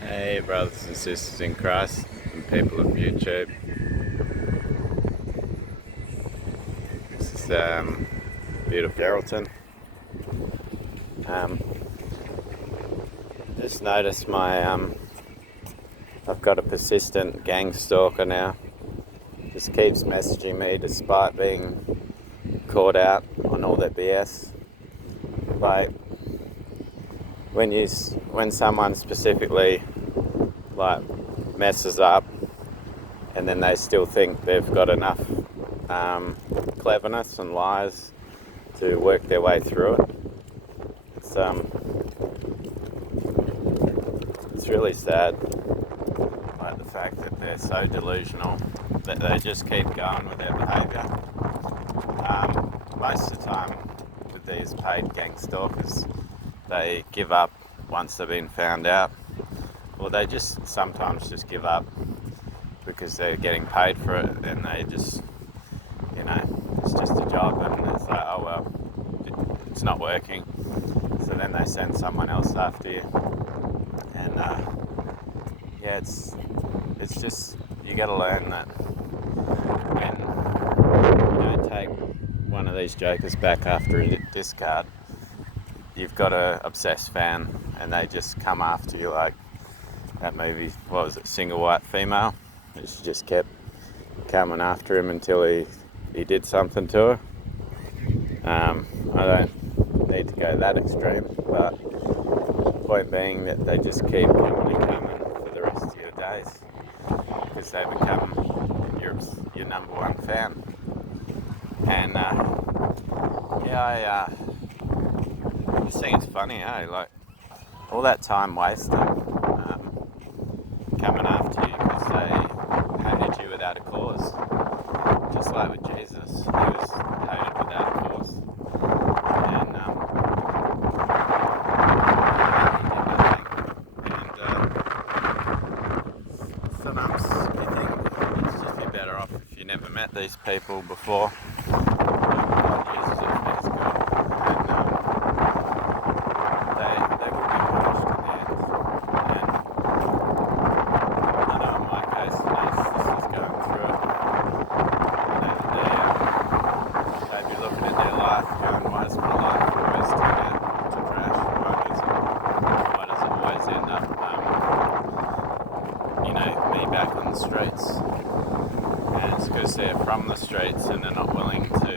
Hey, brothers and sisters in Christ and people of YouTube. This is beautiful Geraldton. Just noticed I've got a persistent gang stalker now. Just keeps messaging me despite being caught out on all their BS. Like when someone specifically messes up, and then they still think they've got enough cleverness and lies to work their way through it. It's really sad, like the fact that they're so delusional that they just keep going with their behaviour. Most of the time with these paid gang stalkers, they give up once they've been found out, or they just sometimes just give up because they're getting paid for it, and they just, it's just a job, and it's like, oh well, it's not working, so then they send someone else after you. And it's just, you got to learn that when you don't take one of these jokers back after a discard, you've got a obsessed fan, and they just come after you like that movie, what was it, Single White Female? She just kept coming after him until he did something to her. I don't need to go that extreme, but point being that they just keep coming and coming for the rest of your days because they become your number one fan. And I just think it's funny, like all that time wasted coming after you because they hated you without a cause. Just like with Jesus, he was hated without a cause. And sometimes you think you'd just be better off if you never met these people before. God uses it for his good, and they will be punished in the end. And I know in my case, this is going through it. They'd be looking at their life going, why does my life always turn out to trash? Why does it always end up, me back on the streets? And it's because they're from the streets and they're not willing to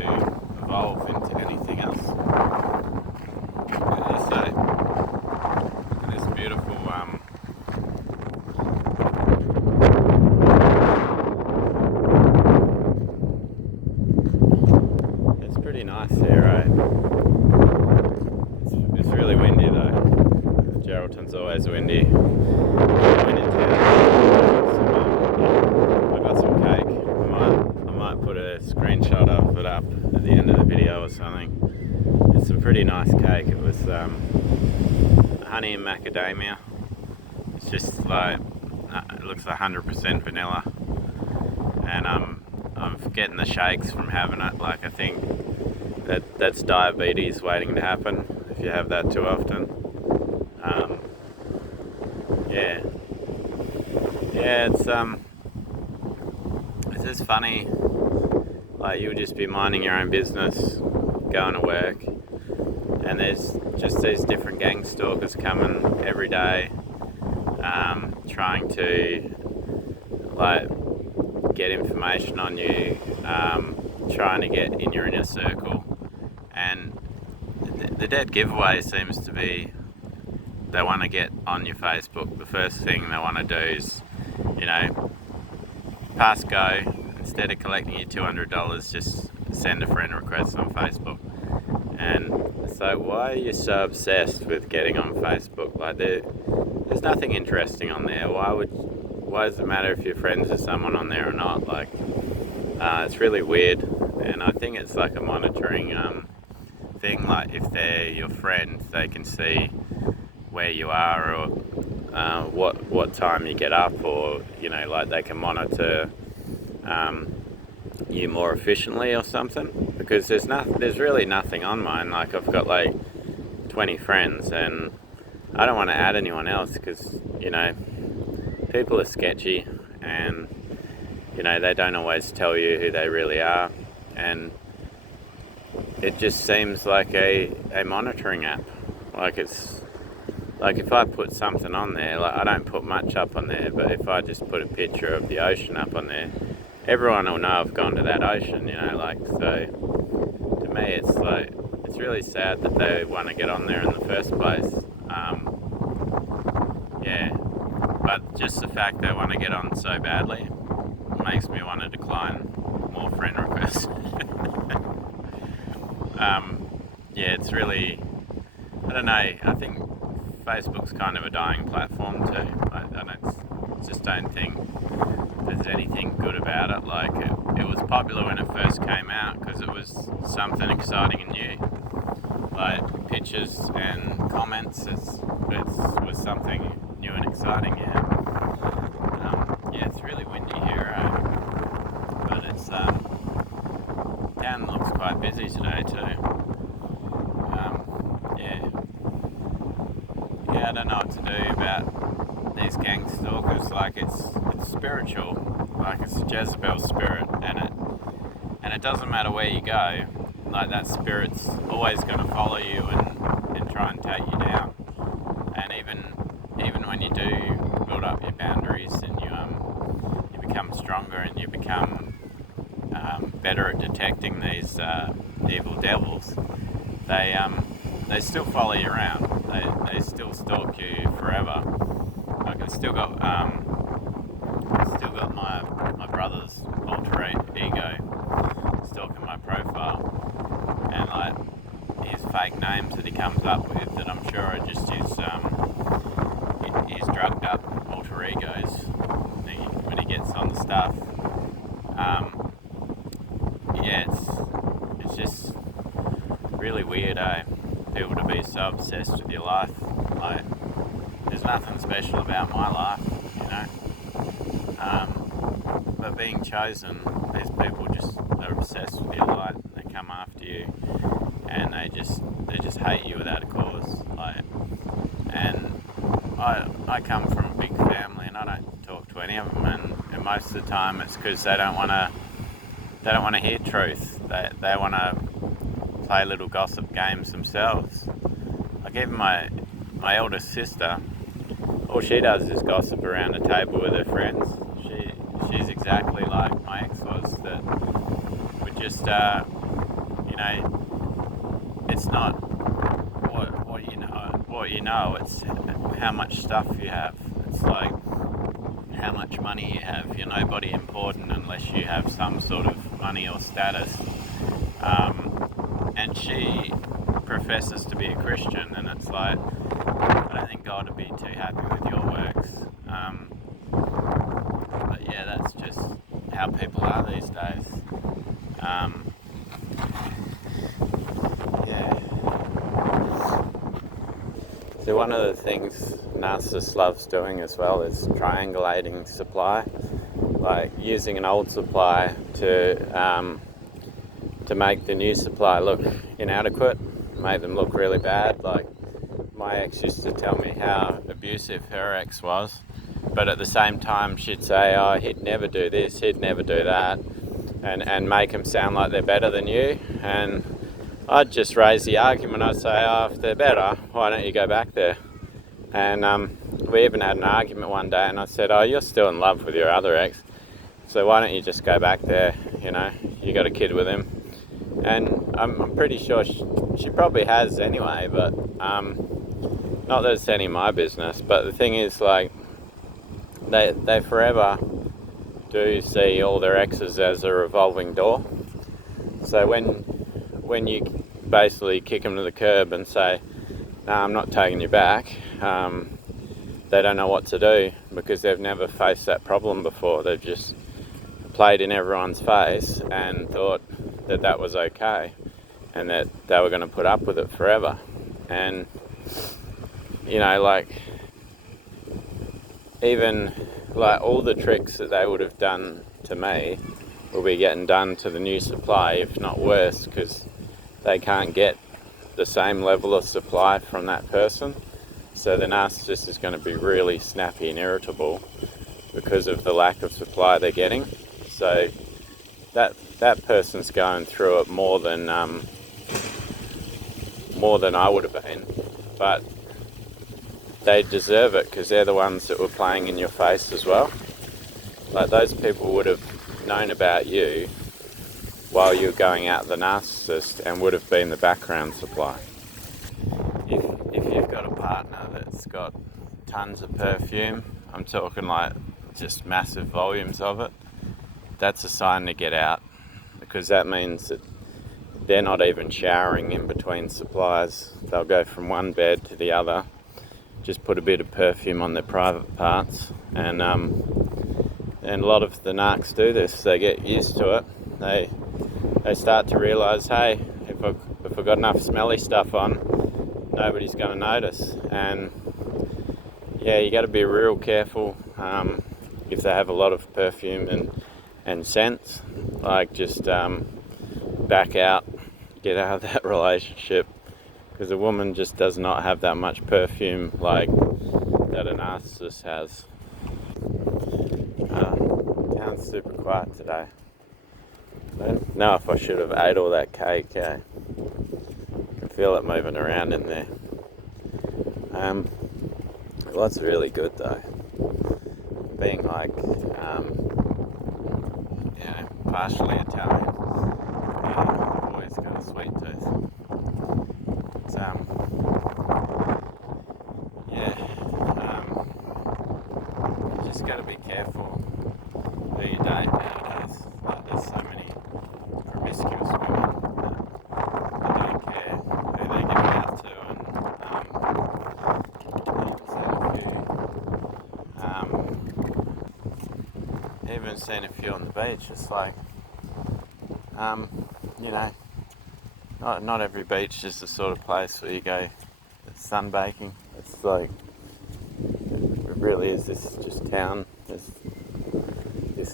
evolve into anything else. So, this beautiful it's pretty nice here, right? It's really windy though. Geraldton's always windy. When in town, I got some cake. I might put a screenshot of it up at the end of the video or something. It's a pretty nice cake. It was honey and macadamia. It's just like, it looks 100% vanilla. And I'm getting the shakes from having it. Like, I think that's diabetes waiting to happen if you have that too often. It's just funny, like you'll just be minding your own business, going to work, and there's just these different gang stalkers coming every day, trying to get information on you, trying to get in your inner circle. And the dead giveaway seems to be they want to get on your Facebook. The first thing they want to do is, pass go. Instead of collecting your $200, just send a friend request on Facebook. And so why are you so obsessed with getting on Facebook? Like, there's nothing interesting on there. Why does it matter if you're friends with someone on there or not? Like, it's really weird. And I think it's like a monitoring thing. Like, if they're your friend, they can see where you are, or what time you get up, or they can monitor you more efficiently or something, because there's really nothing on mine. Like, I've got 20 friends, and I don't want to add anyone else because, you know, people are sketchy and, you know, they don't always tell you who they really are. And it just seems like a monitoring app. Like it's like if I put something on there, like I don't put much up on there, but if I just put a picture of the ocean up on there, everyone will know I've gone to that ocean, you know, like, so to me it's like, it's really sad that they want to get on there in the first place. Yeah, but just the fact they want to get on so badly makes me want to decline more friend requests. Yeah, it's really, I don't know, I think Facebook's kind of a dying platform too. I just don't think there's anything good about it. Like it was popular when it first came out because it was something exciting and new. Like pictures and comments, it was something new and exciting. Yeah. Yeah, it's really windy here, but it's town looks quite busy today too. Yeah, I don't know what to do about these gang stalkers. Like it's spiritual, like it's a Jezebel spirit, and it doesn't matter where you go. Like that spirit's always going to follow you and try and take you down. And even when you do build up your boundaries and you become stronger and you become better at detecting these evil devils, they still follow you around. They still stalk you forever. Like I've still got my brother's alter ego stalking my profile, and like his fake names that he comes up with that I'm sure are just his drugged up alter egos when he gets on the stuff. Yeah, it's just really weird, people to be so obsessed with your life. Like, there's nothing special about my life, you know. But being chosen, these people just are obsessed with your life. They come after you, and they just hate you without a cause. Like, and I come from a big family, and I don't talk to any of them. And most of the time, it's because they don't want to hear truth. They want to play little gossip games themselves. Like even my eldest sister, all she does is gossip around a table with her friends. She's exactly like my ex was, that would just you know, it's not what you know, it's how much stuff you have. It's like how much money you have. You're nobody important unless you have some sort of money or status. And she professes to be a Christian, and it's like, I don't think God would be too happy with your works. But yeah, that's just how people are these days. Yeah. So one of the things narcissists loves doing as well is triangulating supply, like using an old supply to make the new supply look inadequate, make them look really bad. Like my ex used to tell me how abusive her ex was, but at the same time she'd say, oh, he'd never do this, he'd never do that, and make them sound like they're better than you. And I'd just raise the argument. I'd say, oh, if they're better, why don't you go back there? And we even had an argument one day, and I said, oh, you're still in love with your other ex, so why don't you just go back there? You know, you got a kid with him. And I'm pretty sure she probably has anyway, but not that it's any of my business. But the thing is, like, they forever do see all their exes as a revolving door. So when you basically kick them to the curb and say, no, I'm not taking you back, they don't know what to do because they've never faced that problem before. They've just played in everyone's face and thought that was okay and that they were going to put up with it forever. And you know, like, even like all the tricks that they would have done to me will be getting done to the new supply, if not worse, because they can't get the same level of supply from that person. So the narcissist is going to be really snappy and irritable because of the lack of supply they're getting. So that person's going through it more than I would have been, but they deserve it because they're the ones that were playing in your face as well. Like, those people would have known about you while you were going out the narcissist and would have been the background supply. If you've got a partner that's got tons of perfume, I'm talking like just massive volumes of it, that's a sign to get out, because that means that they're not even showering in between supplies. They'll go from one bed to the other, just put a bit of perfume on their private parts, and a lot of the narcs do this. They get used to it. They start to realise, hey, if I've got enough smelly stuff on, nobody's going to notice. And yeah, you got to be real careful if they have a lot of perfume and scents. Like, just back out, get out of that relationship, because a woman just does not have that much perfume like that a narcissist has. Town's super quiet today. I don't know if I should have ate all that cake. I can feel it moving around in there. What's really good though, being like, partially Italian, I've always got a sweet tooth. It's, you just got to be careful who you date nowadays. Like, there's so many promiscuous women that don't care who they're giving out to, and even seen a few on the beach. It's like, not every beach is the sort of place where you go sunbaking. It's like, it really is. This is just town. This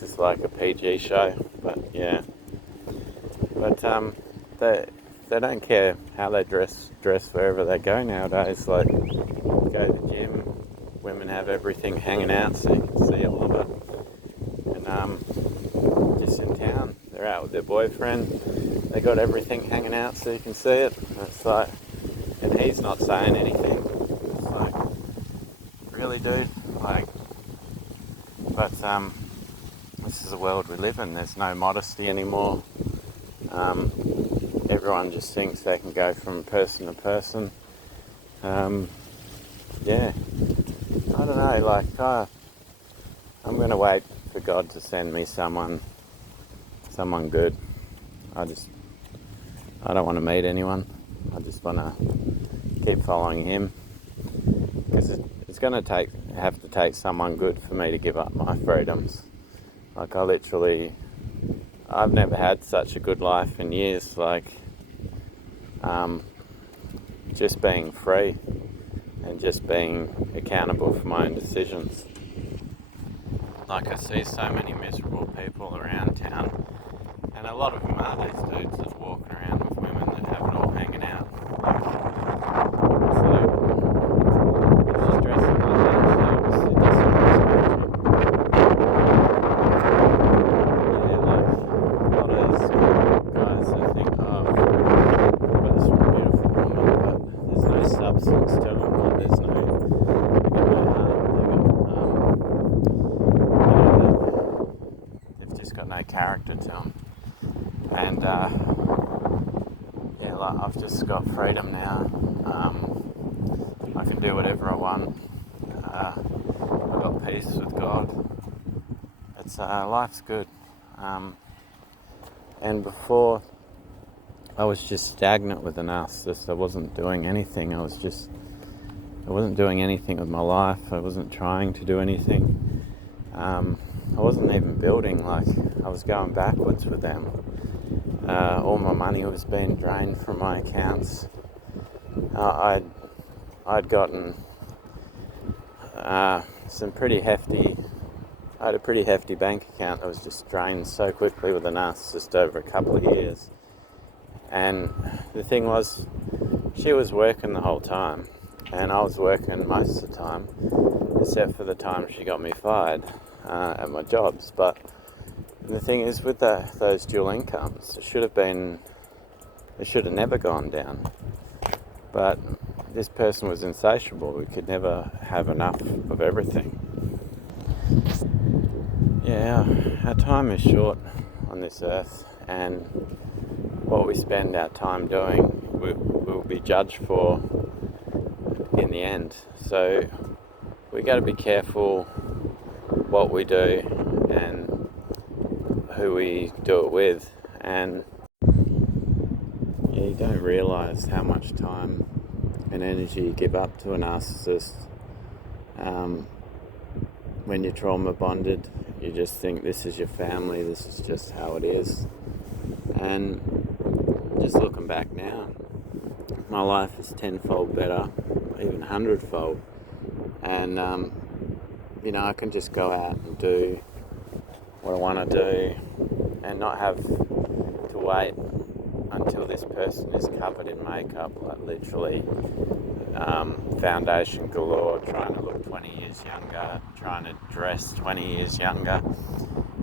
is like a PG show, but yeah. But they don't care how they dress wherever they go nowadays. Like, go to the gym, women have everything hanging out so you can see all of it. And just in town, they're out with their boyfriend, they got everything hanging out so you can see it. And it's like, and he's not saying anything. It's like, really, dude? Like, but this is the world we live in. There's no modesty anymore. Everyone just thinks they can go from person to person. Yeah, I don't know, like, I'm going to wait for God to send me someone good. I don't want to meet anyone. I just want to keep following Him, because it's going to have to take someone good for me to give up my freedoms. Like, I've never had such a good life in years. Like, just being free and just being accountable for my own decisions. Like, I see so many miserable people around town, and a lot of them are these dudes that are walking around with women that have it all hanging out. Like, it's just dressing like that, so it doesn't look spiritual. Yeah, like, a lot of these guys that think, oh, I've got this beautiful woman, but there's no substance to them, like, there's no they've just got no character to them. And like, I've just got freedom now. I can do whatever I want. I've got peace with God. It's life's good. And before, I was just stagnant with the narcissist. I wasn't doing anything. I wasn't doing anything with my life. I wasn't trying to do anything. I wasn't even building. Like, I was going backwards with them. All my money was being drained from my accounts. I'd gotten some pretty hefty. I had a pretty hefty bank account that was just drained so quickly with a narcissist over a couple of years. And the thing was, she was working the whole time. and I was working most of the time, except for the time she got me fired at my jobs. But the thing is, with those dual incomes, it should have never gone down. But this person was insatiable. We could never have enough of everything. Yeah, our time is short on this earth, and what we spend our time doing will be judged for in the end. So we got to be careful what we do and who we do it with, and you don't realise how much time and energy you give up to a narcissist. When you're trauma bonded, you just think this is your family, this is just how it is. And just looking back now, my life is tenfold better, even 100-fold. And I can just go out and do what I want to do and not have to wait until this person is covered in makeup, like literally foundation galore, trying to look 20 years younger, trying to dress 20 years younger,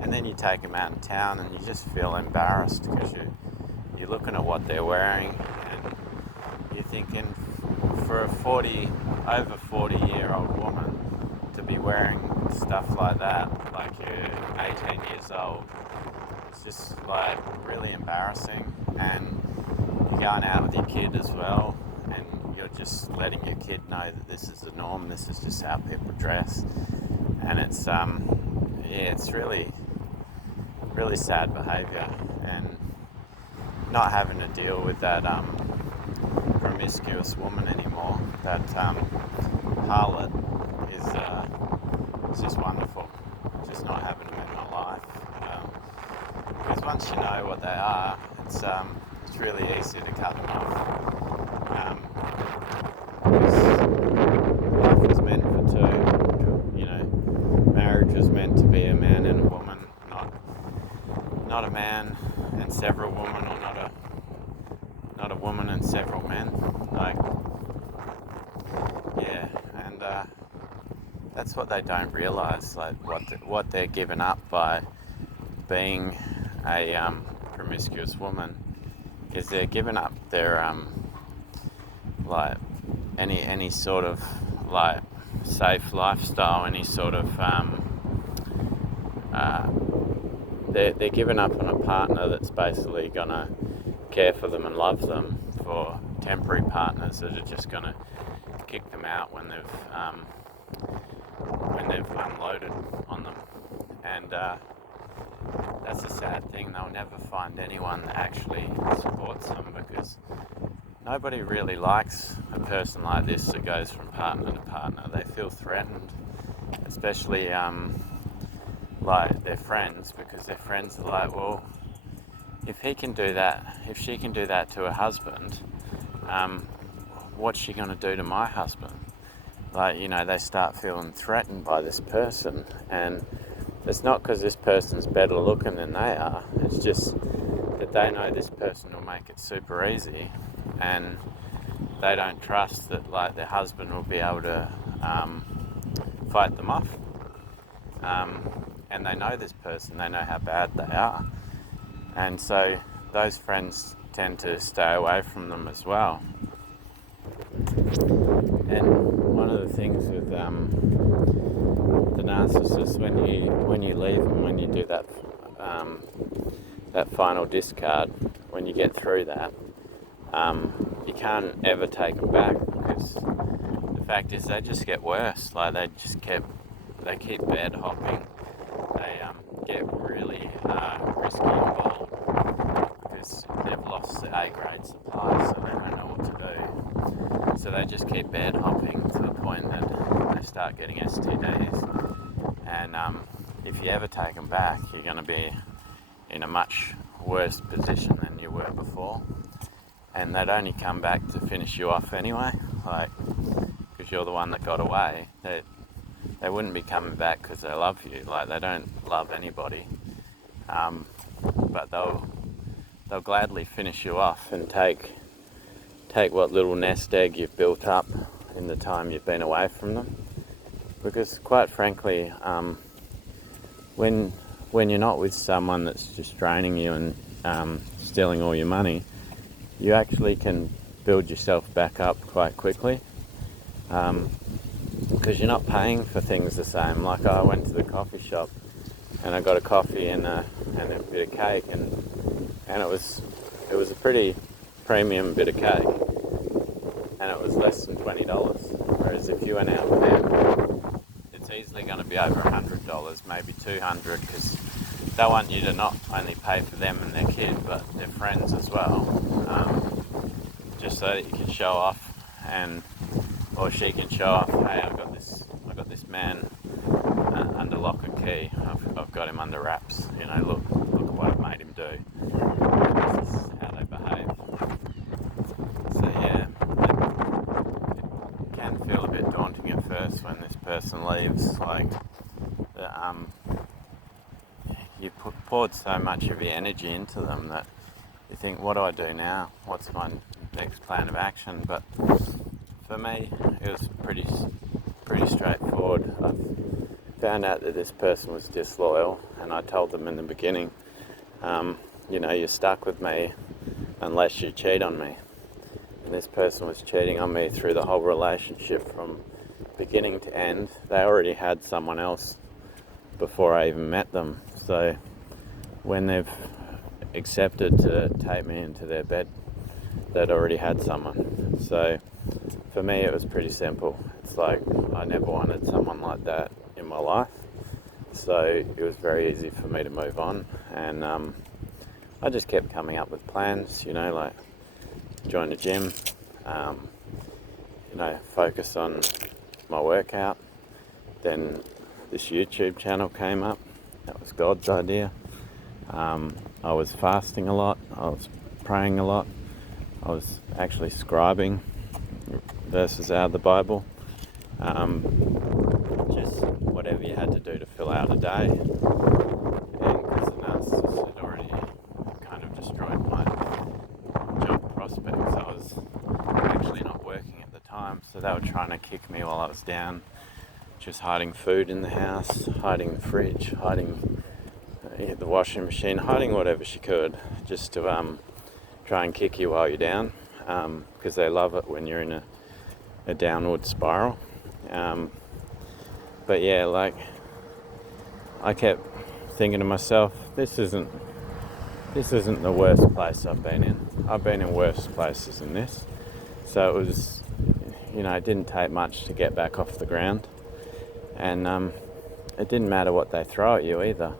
and then you take them out in town and you just feel embarrassed because you're looking at what they're wearing and you're thinking, for a over 40-year-old woman to be wearing stuff like that, like you're 18 years old, it's just like really embarrassing. And you're going out with your kid as well, and you're just letting your kid know that this is the norm, this is just how people dress. And it's it's really, really sad behaviour, and not having to deal with that promiscuous woman anymore, that harlot, is just wonderful. Just not having them in my life, because once you know what they are, it's really easy to cut them off. Life was meant for two. Marriage was meant to be a man and a woman, not a man and several women, or not a woman and several men. And that's what they don't realise, like what they're giving up by being a promiscuous woman, because they're giving up their any sort of like safe lifestyle, any sort of they're giving up on a partner that's basically gonna care for them and love them, for temporary partners that are just gonna kick them out when they've unloaded on them. And that's a sad thing. They'll never find anyone that actually supports them, because nobody really likes a person like this that goes from partner to partner. They feel threatened, especially like their friends, because their friends are like, well, if he can do that, if she can do that to her husband, what's she going to do to my husband? They start feeling threatened by this person, and it's not because this person's better looking than they are, it's just that they know this person will make it super easy, and they don't trust that their husband will be able to fight them off. And they know this person, they know how bad they are, and so those friends tend to stay away from them as well. And one of the things with the narcissist, when you leave them, when you do that final discard, when you get through that, you can't ever take them back, because the fact is they just get worse. They keep bed hopping. They get really risky and bold, because they've lost the A-grade supply, so they don't know what to do. So they just keep bed hopping to the point that they start getting STDs. And if you ever take them back, you're going to be in a much worse position than you were before. And they'd only come back to finish you off anyway, because you're the one that got away. They wouldn't be coming back because they love you. They don't love anybody, but they'll gladly finish you off and take what little nest egg you've built up in the time you've been away from them. Because quite frankly, when you're not with someone that's just draining you and stealing all your money, you actually can build yourself back up quite quickly, because you're not paying for things the same. Like I went to the coffee shop and I got a coffee and a bit of cake, and it was a pretty premium bit of cake, and it was less than $20. Whereas if you went out with them, it's easily going to be over $100, maybe $200, because they want you to not only pay for them and their kid, but their friends as well, just so that you can show off, or she can show off, hey, I got this man under lock and key. I've got him under wraps. Look at what I've made him do. This is how they behave. So yeah, it can feel a bit daunting at first when this person leaves. Like, you poured so much of your energy into them that you think, what do I do now? What's my next plan of action? But for me, it was pretty straightforward. I found out that this person was disloyal, and I told them in the beginning, you're stuck with me unless you cheat on me. And this person was cheating on me through the whole relationship from beginning to end. They already had someone else before I even met them. So when they've accepted to take me into their bed, they'd already had someone. So for me, it was pretty simple. It's like I never wanted someone like that in my life. So it was very easy for me to move on. And I just kept coming up with plans, like join the gym, focus on my workout. Then this YouTube channel came up. That was God's idea. I was fasting a lot. I was praying a lot. I was actually scribing verses out of the Bible. Just whatever you had to do to fill out a day. And because the narcissist had already kind of destroyed my job prospects, I was actually not working at the time. So they were trying to kick me while I was down. Just hiding food in the house, hiding the fridge, hiding the washing machine, hiding whatever she could, just to try and kick you while you're down, because they love it when you're in a downward spiral. But yeah, like I kept thinking to myself, this isn't the worst place I've been in. I've been in worse places than this. So it was, it didn't take much to get back off the ground. And it didn't matter what they throw at you either,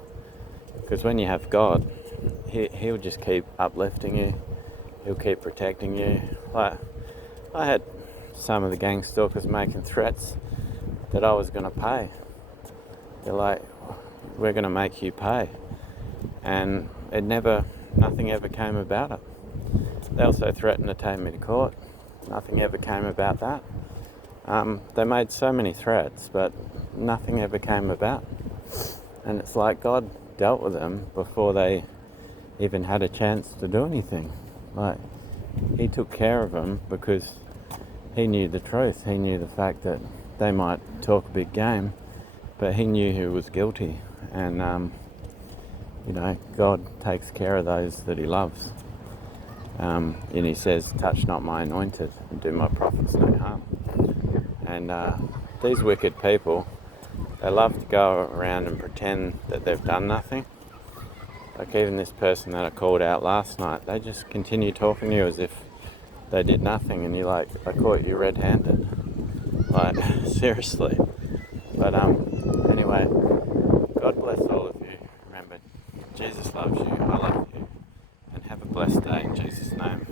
because when you have God, he'll just keep uplifting you. He'll keep protecting you. Like, I had some of the gang stalkers making threats that I was going to pay. They're like, we're going to make you pay. And nothing ever came about it. They also threatened to take me to court. Nothing ever came about that. They made so many threats, but nothing ever came about. And it's like God dealt with them before they even had a chance to do anything. Like, he took care of them because he knew the truth. He knew the fact that they might talk a big game, but he knew who was guilty. And God takes care of those that he loves. And he says, touch not my anointed and do my prophets no harm. And these wicked people, they love to go around and pretend that they've done nothing. Like even this person that I called out last night, they just continue talking to you as if they did nothing, and you're like, I caught you red-handed. Like, seriously. But anyway, God bless all of you. Remember, Jesus loves you, I love you, and have a blessed day in Jesus' name.